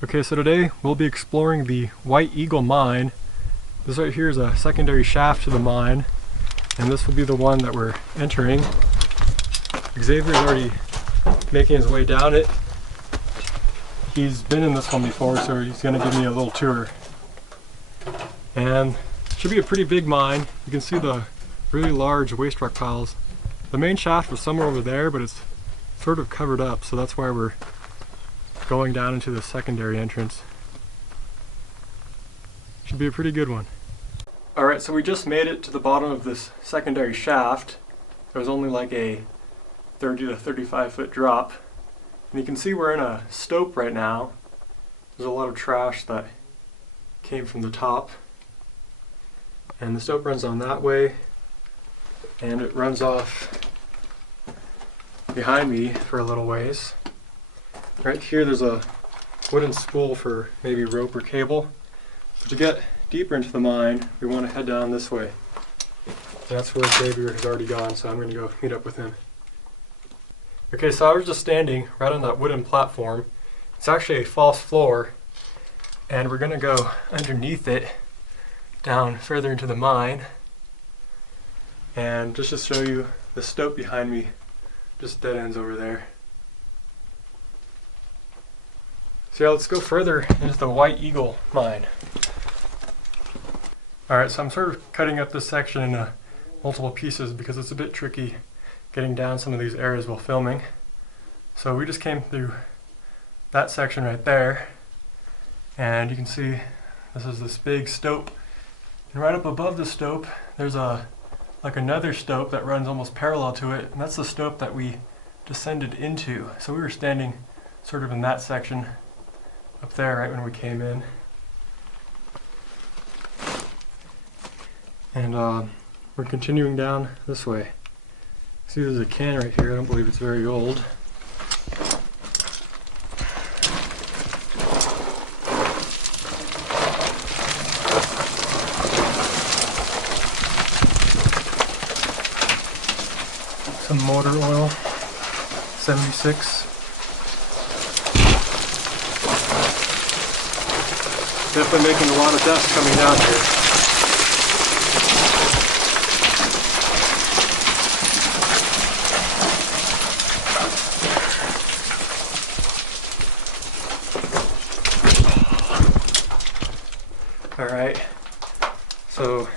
Okay, so today we'll be exploring the White Eagle mine. This right here is a secondary shaft to the mine, and this will be the one that we're entering. Xavier's already making his way down it. He's been in this one before, so he's going to give me a little tour. And it should be a pretty big mine. You can see the really large waste rock piles. The main shaft was somewhere over there, but it's sort of covered up, so that's why we're going down into the secondary entrance. Should be a pretty good one. Alright, so we just made it to the bottom of this secondary shaft. There was only like a 30 to 35 foot drop. And you can see we're in a stope right now. There's a lot of trash that came from the top. And the stope runs on that way, and it runs off behind me for a little ways. Right here there's a wooden spool for maybe rope or cable. But to get deeper into the mine, we want to head down this way. That's where Xavier has already gone, so I'm going to go meet up with him. Okay, so I was just standing right on that wooden platform. It's actually a false floor, and we're going to go underneath it, down further into the mine. And just to show you, the stope behind me just dead ends over there. So yeah, let's go further into the White Eagle mine. Alright, so I'm sort of cutting up this section into multiple pieces because it's a bit tricky getting down some of these areas while filming. So we just came through that section right there, and you can see this is this big stope. And right up above the stope, there's like another stope that runs almost parallel to it, and that's the stope that we descended into. So we were standing sort of in that section up there right when we came in. And we're continuing down this way. See, there's a can right here. I don't believe it's very old. Some motor oil, 76. Definitely making a lot of dust coming down here. Alright, so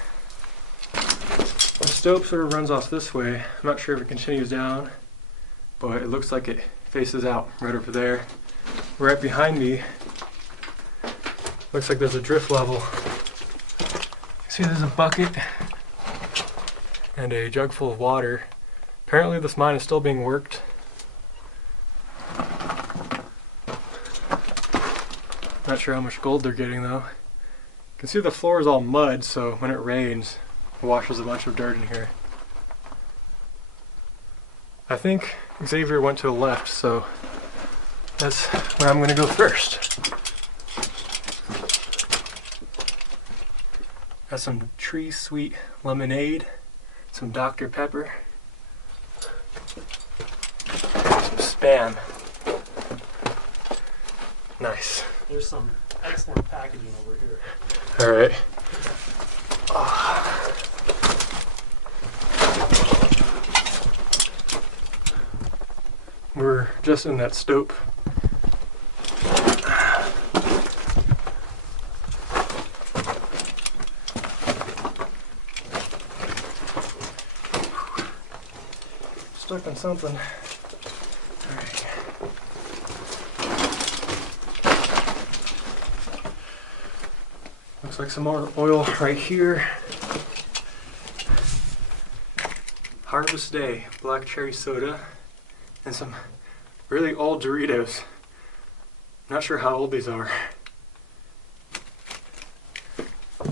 the stope sort of runs off this way. I'm not sure if it continues down, but it looks like it faces out right over there. Right behind me, looks like there's a drift level. See, there's a bucket and a jug full of water. Apparently this mine is still being worked. Not sure how much gold they're getting though. You can see the floor is all mud, so when it rains, it washes a bunch of dirt in here. I think Xavier went to the left, so that's where I'm going to go first. Got some Tree Sweet lemonade, some Dr. Pepper, some Spam. Nice. There's some excellent packaging over here. Alright. We're just in that stope. Stuck on something. Alright. Looks like some more oil right here. Harvest Day black cherry soda and some really old Doritos. Not sure how old these are.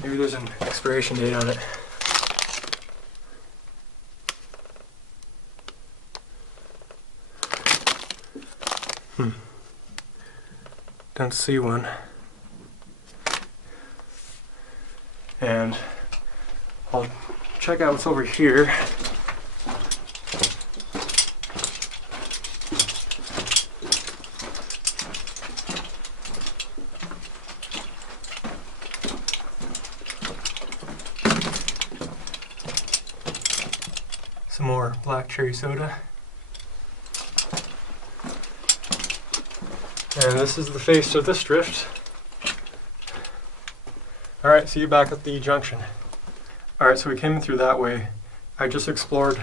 Maybe there's an expiration date on it. Don't see one. And I'll check out what's over here. Some more black cherry soda. And this is the face of this drift. Alright, see you back at the junction. Alright, so we came in through that way. I just explored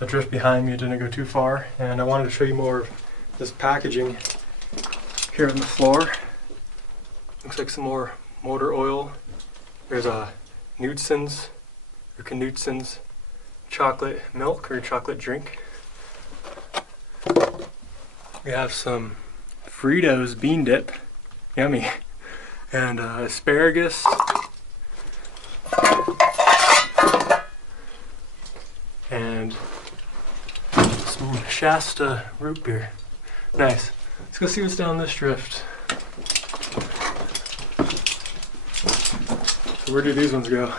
the drift behind me, it didn't go too far, and I wanted to show you more of this packaging here on the floor. Looks like some more motor oil. There's a Knudsen's chocolate milk or chocolate drink. We have some Fritos bean dip, yummy, and asparagus, and some Shasta root beer. Nice. Let's go see what's down this drift. So where do these ones go?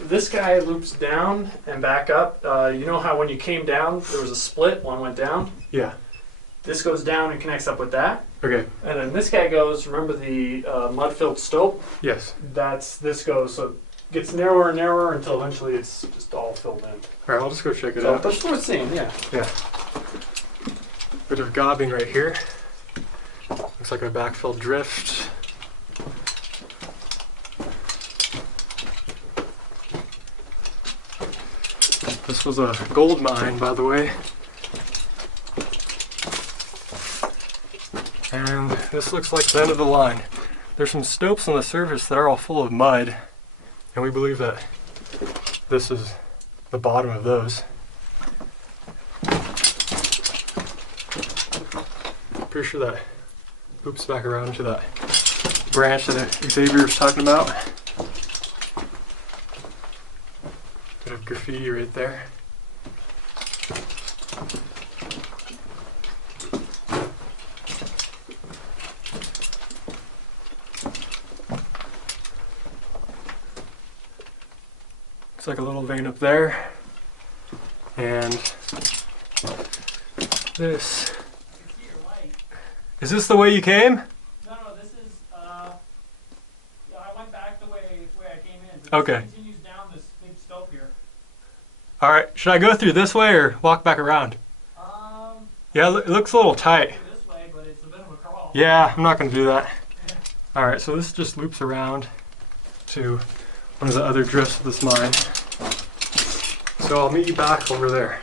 This guy loops down and back up. You know how when you came down, there was a split, one went down? Yeah. This goes down and connects up with that. Okay. And then this guy goes, remember the mud-filled stope? Yes. This goes, so it gets narrower and narrower until eventually it's just all filled in. Alright, I'll just go check it So out. that's worth seeing, yeah. Yeah. Bit of gobbing right here. Looks like a backfilled drift. This was a gold mine, by the way. And this looks like the end of the line. There's some stopes on the surface that are all full of mud, and we believe that this is the bottom of those. Pretty sure that loops back around to that branch that Xavier was talking about. Bit of graffiti right there. Looks like a little vein up there. And this. Is this the way you came? No, this is, I went back the way I came in. But Okay. This continues down this big slope here. Alright, should I go through this way or walk back around? Yeah, it looks a little tight. This way, but it's a bit of a crawl. Yeah, I'm not going to do that. Alright, so this just loops around to one of the other drifts of this mine. So I'll meet you back over there.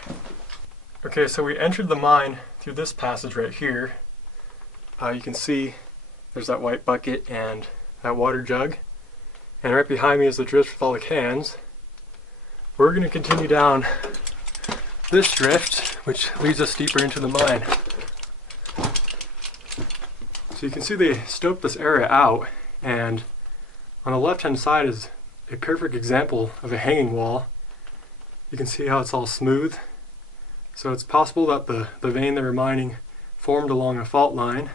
Okay, so we entered the mine through this passage right here. You can see there's that white bucket and that water jug. And right behind me is the drift with all the cans. We're going to continue down this drift, which leads us deeper into the mine. So you can see they stoped this area out, and on the left hand side is a perfect example of a hanging wall. You can see how it's all smooth. So it's possible that the vein they were mining formed along a fault line.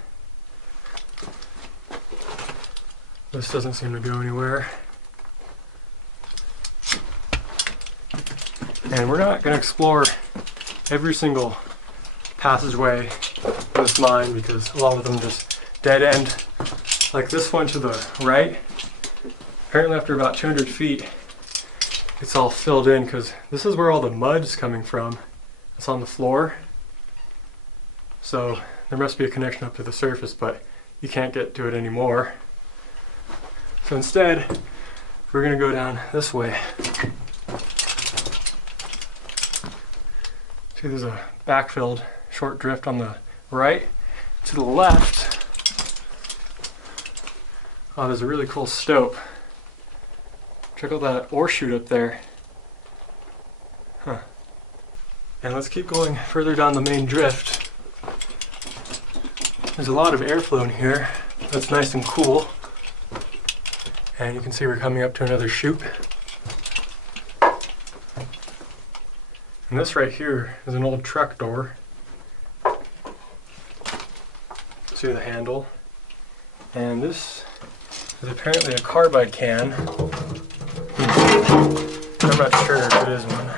This doesn't seem to go anywhere. And we're not going to explore every single passageway in this mine because a lot of them just dead end. Like this one to the right. Apparently after about 200 feet it's all filled in because this is where all the mud's coming from. It's on the floor. So there must be a connection up to the surface, but you can't get to it anymore. So instead, we're going to go down this way. See, there's a backfilled short drift on the right. To the left, oh, there's a really cool stope. Check out that ore chute up there. Huh. And let's keep going further down the main drift. There's a lot of airflow in here. That's nice and cool. And you can see we're coming up to another chute. And this right here is an old truck door. See the handle. And this is apparently a carbide can. I'm not sure if it is one.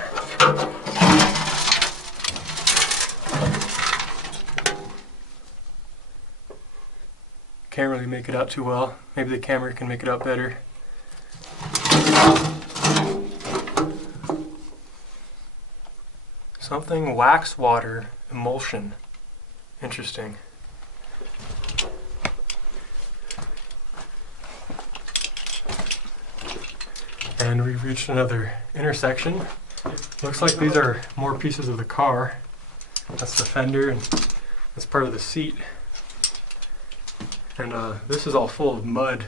Can't really make it out too well. Maybe the camera can make it out better. Something wax water emulsion. Interesting. And we've reached another intersection. Looks like these are more pieces of the car. That's the fender and that's part of the seat. And this is all full of mud.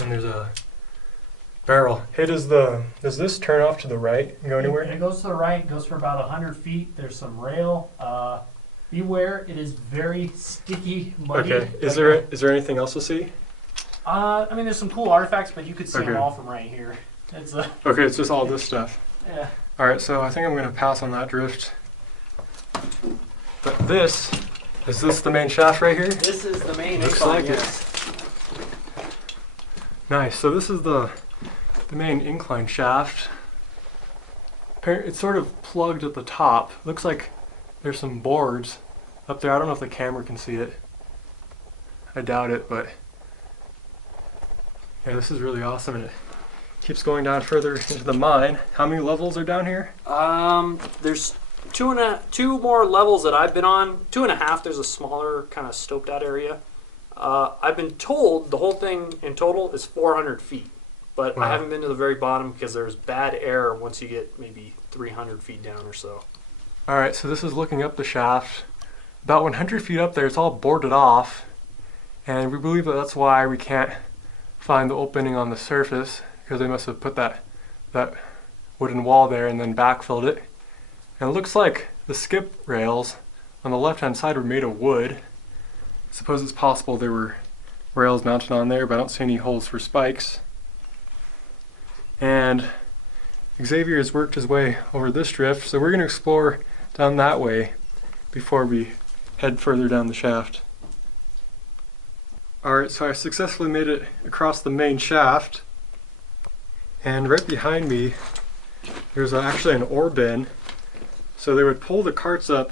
And there's a barrel. Hey, does this turn off to the right and go anywhere? It goes to the right, goes for about 100 feet. There's some rail. Beware, it is very sticky, muddy. Okay. Is there anything else to see? I mean, there's some cool artifacts, but you could see Okay. them all from right here. It's Okay, it's just all this stuff. yeah. Alright, so I think I'm going to pass on that drift. But is this the main shaft right here? This is the main. Looks incline, like it. Nice, so this is the main incline shaft. It's sort of plugged at the top. Looks like there's some boards up there. I don't know if the camera can see it. I doubt it, but yeah, this is really awesome. And it keeps going down further into the mine. How many levels are down here? There's two more levels that I've been on. 2.5. There's a smaller kind of stoped out area. I've been told the whole thing in total is 400 feet, but Wow. I haven't been to the very bottom because there's bad air once you get maybe 300 feet down or so. Alright, so this is looking up the shaft. About 100 feet up there, it's all boarded off. And we believe that that's why we can't find the opening on the surface, because they must have put that wooden wall there and then backfilled it. And it looks like the skip rails on the left-hand side were made of wood. I suppose it's possible there were rails mounted on there, but I don't see any holes for spikes. And Xavier has worked his way over this drift, so we're going to explore down that way before we head further down the shaft. Alright, so I successfully made it across the main shaft, and right behind me there's actually an ore bin. So they would pull the carts up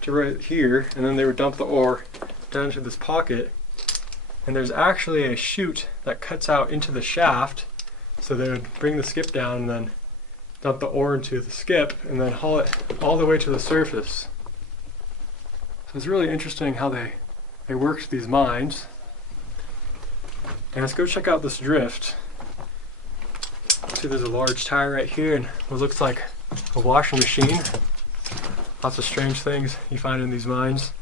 to right here, and then they would dump the ore down into this pocket, and there's actually a chute that cuts out into the shaft, so they would bring the skip down and then dump the ore into the skip and then haul it all the way to the surface. So it's really interesting how they worked these mines. And let's go check out this drift. See, there's a large tire right here and what looks like a washing machine. Lots of strange things you find in these mines.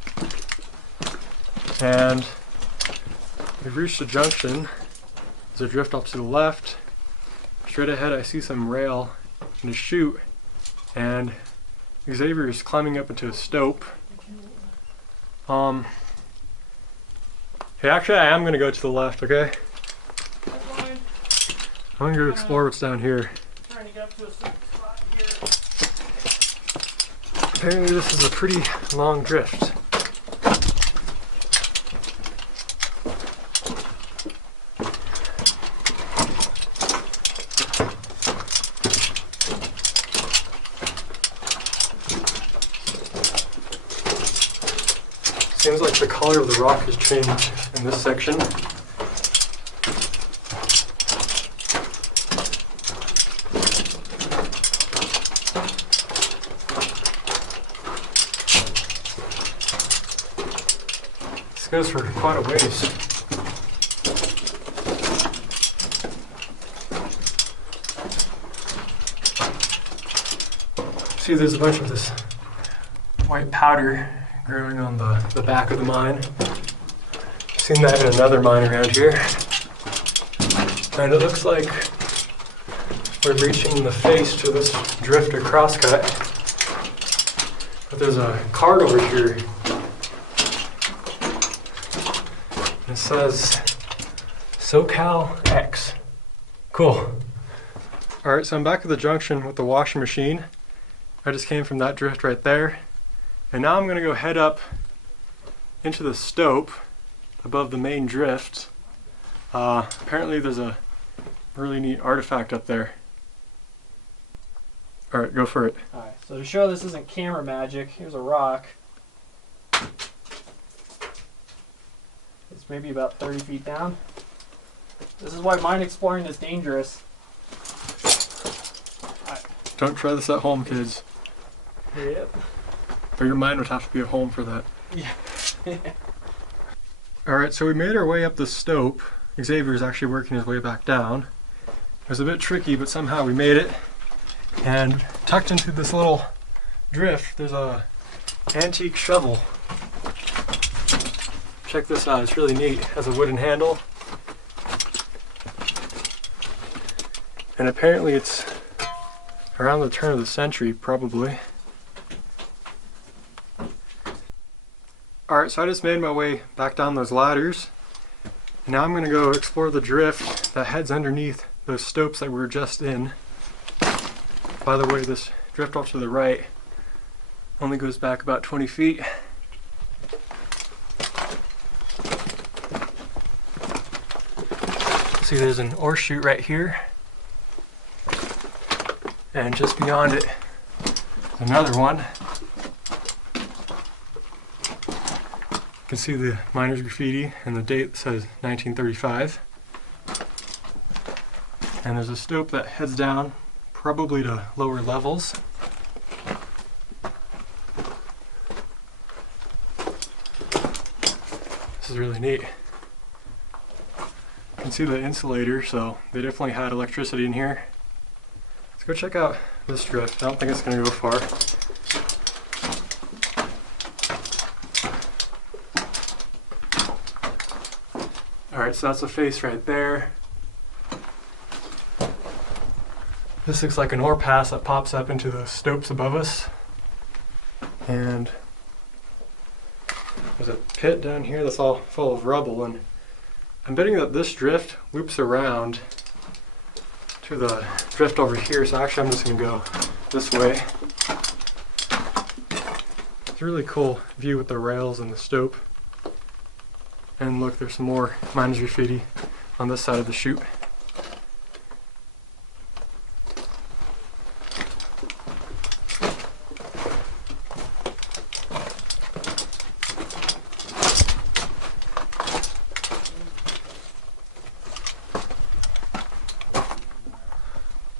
And we've reached a junction. There's a drift off to the left. Straight ahead I see some rail and a chute, and Xavier is climbing up into a stope. Hey, actually I am going to go to the left, okay? I'm going to go explore what's down here. Trying to get up to a certain spot here. Apparently this is a pretty long drift. Seems like the color of the rock has changed in this section. This goes for quite a ways. See, there's a bunch of this white powder growing on the back of the mine. Seen that in another mine around here. And it looks like we're reaching the face to this drift or crosscut. But there's a card over here. It says SoCal X. Cool. Alright, so I'm back at the junction with the washing machine. I just came from that drift right there. And now I'm going to go head up into the stope above the main drift. Apparently there's a really neat artifact up there. Alright, go for it. Alright, so to show this isn't camera magic, here's a rock. It's maybe about 30 feet down. This is why mine exploring is dangerous. Alright, Don't try this at home, kids. Yep. But your mind would have to be at home for that. Yeah. Alright, so we made our way up the stope. Xavier's actually working his way back down. It was a bit tricky, but somehow we made it. And tucked into this little drift, there's a antique shovel. Check this out, it's really neat. It has a wooden handle. And apparently it's around the turn of the century, probably. Alright, so I just made my way back down those ladders. And now I'm going to go explore the drift that heads underneath those stopes that we were just in. By the way, this drift off to the right only goes back about 20 feet. See, there's an ore chute right here. And just beyond it, another one. You can see the miner's graffiti and the date says 1935. And there's a stope that heads down, probably to lower levels. This is really neat. You can see the insulator, so they definitely had electricity in here. Let's go check out this drift. I don't think it's going to go far. Alright, so that's a face right there. This looks like an ore pass that pops up into the stopes above us. And there's a pit down here that's all full of rubble, and I'm betting that this drift loops around to the drift over here, so actually I'm just going to go this way. It's a really cool view with the rails and the stope. And look, there's some more miner's graffiti on this side of the chute.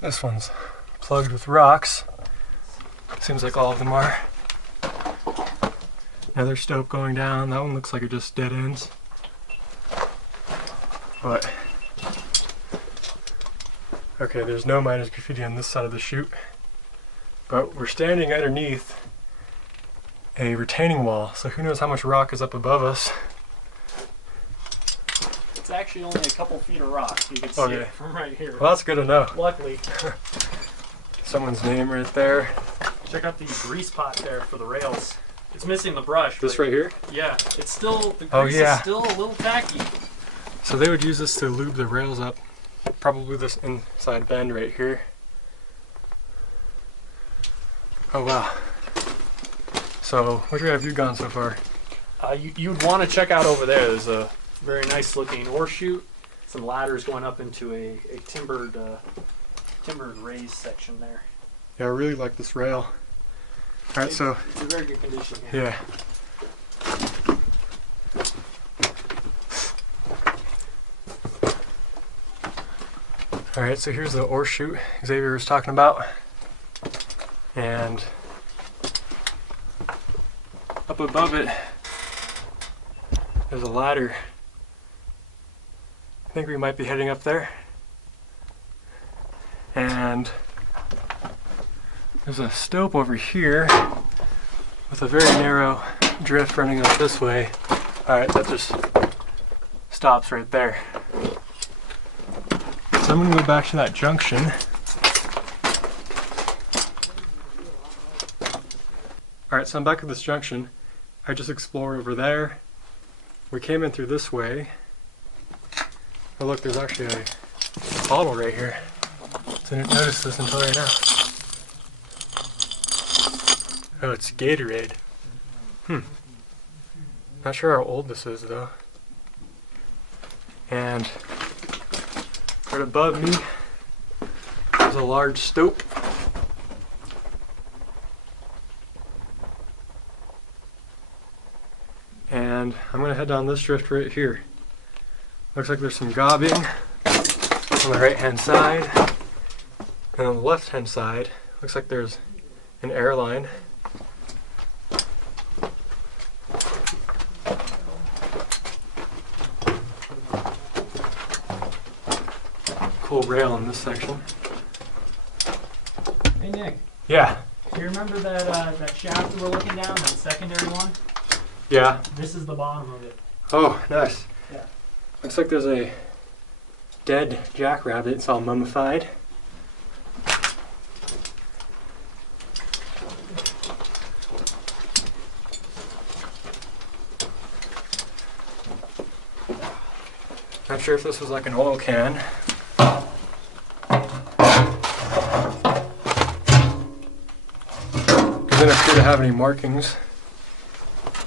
This one's plugged with rocks. Seems like all of them are. Another stope going down. That one looks like it just dead ends. But okay, there's no miner's graffiti on this side of the chute. But we're standing underneath a retaining wall, so who knows how much rock is up above us. It's actually only a couple feet of rock. You can see it from right here. Well, that's good to know. Luckily. Someone's name right there. Check out the grease pot there for the rails. It's missing the brush. This right here? Yeah, it's still, the grease is still a little tacky. So they would use this to lube the rails up. Probably this inside bend right here. Oh wow. So, which way have you gone so far? You'd want to check out over there. There's a very nice looking ore chute. Some ladders going up into a timbered raised section there. Yeah, I really like this rail. Alright, so it's in very good condition. Yeah. Alright, so here's the ore chute Xavier was talking about. And up above it, there's a ladder. I think we might be heading up there. And there's a stope over here with a very narrow drift running up this way. Alright, that just stops right there. So I'm going to go back to that junction. Alright, so I'm back at this junction. I just explored over there. We came in through this way. Oh look, there's actually a bottle right here. So I didn't notice this until right now. Oh, it's Gatorade. Not sure how old this is though. And right above me, there's a large stope. And I'm gonna head down this drift right here. Looks like there's some gobbing on the right hand side. And on the left hand side, Looks like there's an airline. Cool rail in this section. Hey Nick, Yeah. do you remember that shaft we were looking down, that secondary one? Yeah. This is the bottom of it. Oh, nice. Yeah. Looks like there's a dead jackrabbit. It's all mummified. Not sure if this was like an oil can. Doesn't appear to have any markings.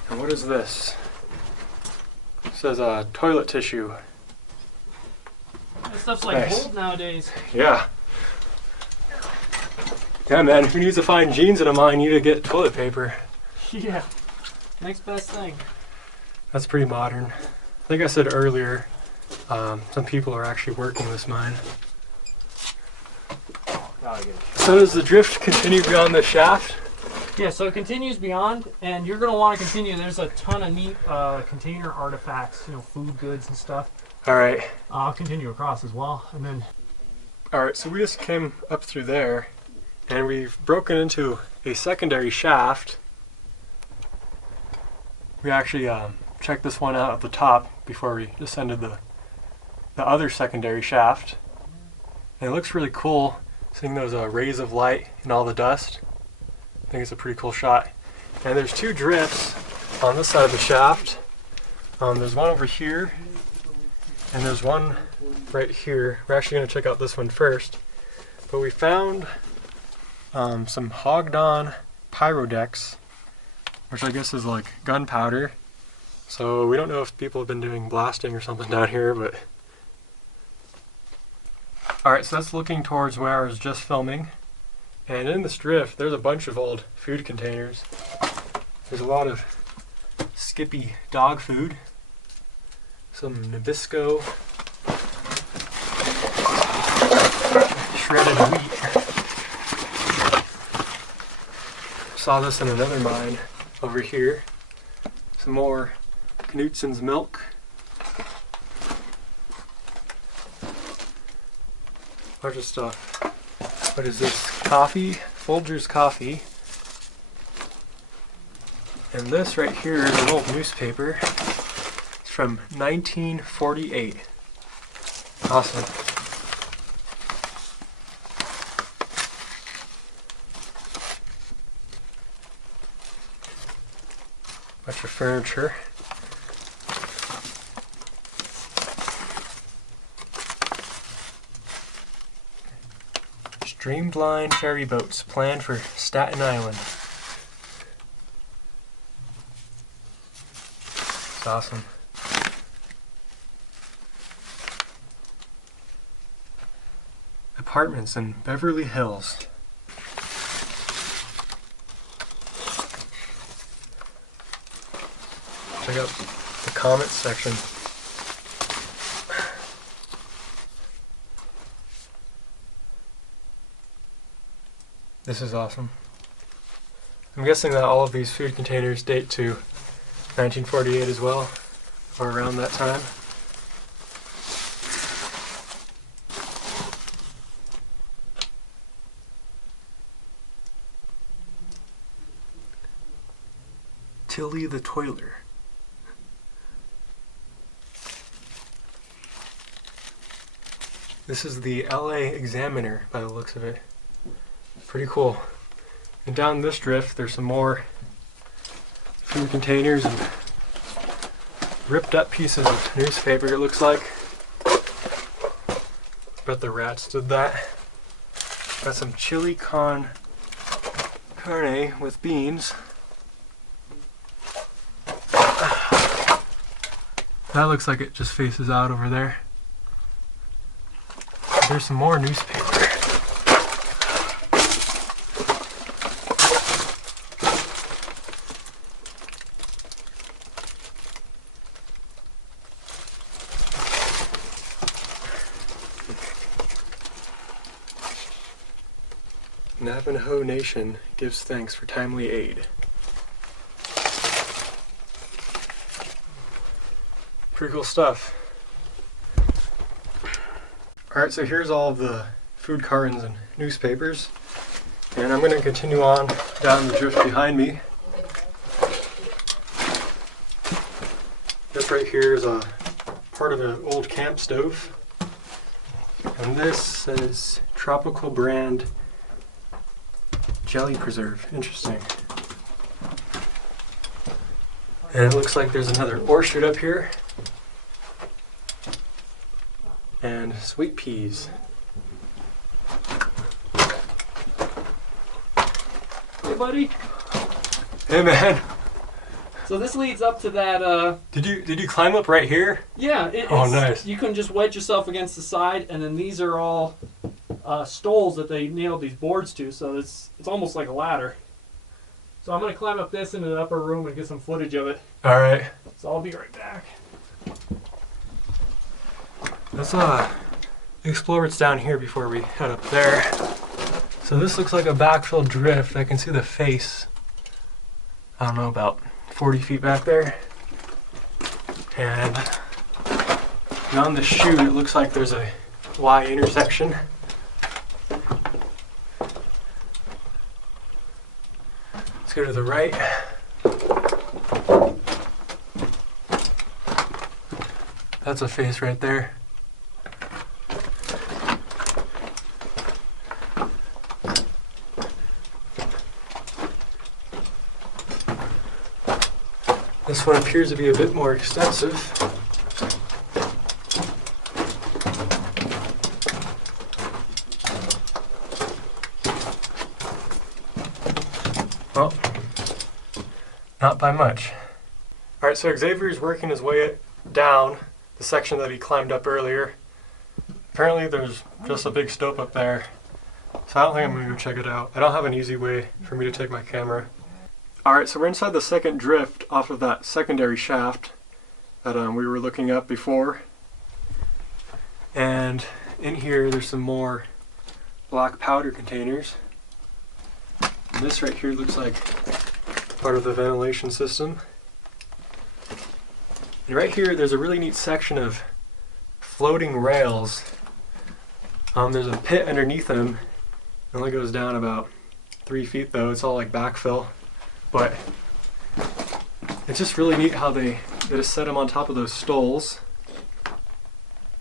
And what is this? It says toilet tissue. That stuff's like Nice. gold nowadays. Yeah. Yeah, man, who needs to find jeans in a mine? You need to get toilet paper. Yeah. Next best thing. That's pretty modern. I think I said earlier, some people are actually working this mine. So does the drift continue beyond the shaft? Yeah, so it continues beyond, and you're going to want to continue. There's a ton of neat container artifacts, food goods and stuff. All right. I'll continue across as well, and then... All right, so we just came up through there, and we've broken into a secondary shaft. We actually checked this one out at the top before we descended the other secondary shaft. And it looks really cool, seeing those rays of light in all the dust. I think it's a pretty cool shot. And there's two drifts on this side of the shaft. There's one over here, and there's one right here. We're actually going to check out this one first. But we found some hogged-on pyrodex, which I guess is like gunpowder. So we don't know if people have been doing blasting or something down here, but... Alright, so that's looking towards where I was just filming. And in this drift, there's a bunch of old food containers. There's a lot of Skippy dog food. Some Nabisco. Shredded wheat. Saw this in another mine over here. Some more Knutson's milk. Bunch of stuff. What is this? Coffee? Folgers coffee. And this right here is an old newspaper. It's from 1948. Awesome. Bunch of furniture. Streamline ferry boats planned for Staten Island. It's awesome. Apartments in Beverly Hills. Check out the comments section. This is awesome. I'm guessing that all of these food containers date to 1948 as well, or around that time. Tilly the Toiler. This is the LA Examiner by the looks of it. Pretty cool. And down this drift, there's some more food containers and ripped up pieces of newspaper, it looks like. Bet the rats did that. Got some chili con carne with beans. That looks like it just faces out over there. There's some more newspaper. Navajo Nation gives thanks for timely aid. Pretty cool stuff. Alright, so here's all of the food cartons and newspapers. And I'm going to continue on down the drift behind me. This right here is a part of an old camp stove. And this says Tropical Brand Jelly Preserve. Interesting. And it looks like there's another ore chute up here. And sweet peas. Hey, buddy. Hey, man. So this leads up to that. Did you climb up right here? Yeah. Oh, nice. You can just wedge yourself against the side, and then these are all stoles that they nailed these boards to. So it's almost like a ladder. So I'm gonna climb up this into the upper room and get some footage of it. All right. So I'll be right back. Let's explore what's down here before we head up there. So this looks like a backfill drift. I can see the face. I don't know, about 40 feet back there. And on the chute, it looks like there's a Y intersection. Let's go to the right. That's a face right there. This one appears to be a bit more extensive. Well, not by much. Alright, so Xavier's working his way down the section that he climbed up earlier. Apparently there's just a big stope up there, so I don't think I'm going to go check it out. I don't have an easy way for me to take my camera. Alright, so we're inside the second drift off of that secondary shaft that we were looking up before. And in here there's some more black powder containers. And this right here looks like part of the ventilation system. And right here there's a really neat section of floating rails. There's a pit underneath them. It only goes down about 3 feet though. It's all like backfill. But it's just really neat how they just set them on top of those stoles.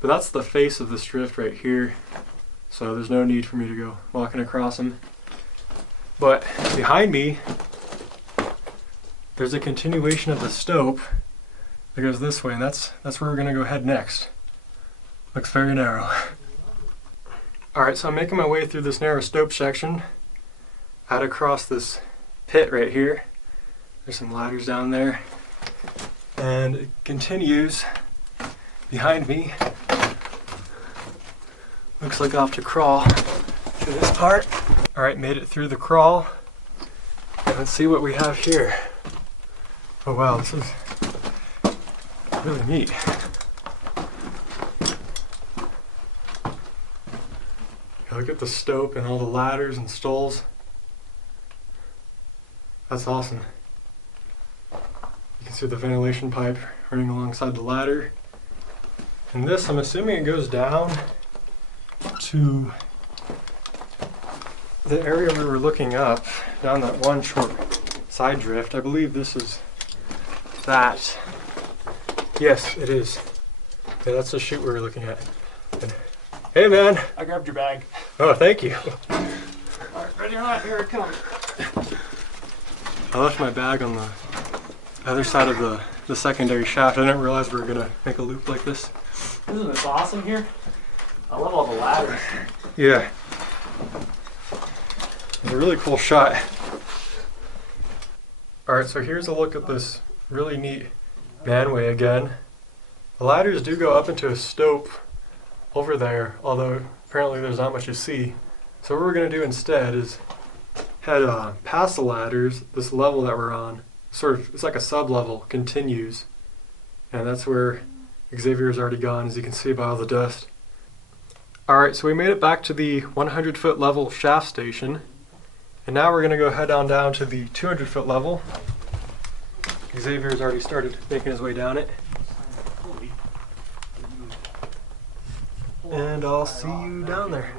But that's the face of this drift right here. So there's no need for me to go walking across them. But behind me, there's a continuation of the stope that goes this way, and that's where we're gonna go head next. Looks very narrow. Alright, so I'm making my way through this narrow stope section, out across this pit right here. There's some ladders down there, and it continues behind me. Looks like I'll have to crawl to this part. Alright, made it through the crawl. Let's see what we have here. Oh wow, this is really neat. Look at the stope and all the ladders and stoles. That's awesome. You can see the ventilation pipe running alongside the ladder. And this, I'm assuming it goes down to the area we were looking up, down that one short side drift. I believe this is that. Yes, it is. Yeah, that's the chute we were looking at. And, hey man! I grabbed your bag. Oh, thank you. Alright, ready or not, here it comes. I left my bag on the other side of the secondary shaft. I didn't realize we were gonna make a loop like this. Isn't this awesome here? I love all the ladders. Yeah. It's a really cool shot. Alright, so here's a look at this really neat manway again. The ladders do go up into a stope over there, although apparently there's not much to see. So what we're going to do instead is head past the ladders. This level that we're on, sort of, it's like a sub-level, continues. And that's where Xavier's already gone, as you can see by all the dust. Alright, so we made it back to the 100-foot level shaft station. And now we're gonna go head on down to the 200-foot level. Xavier's already started making his way down it. And I'll see you down there.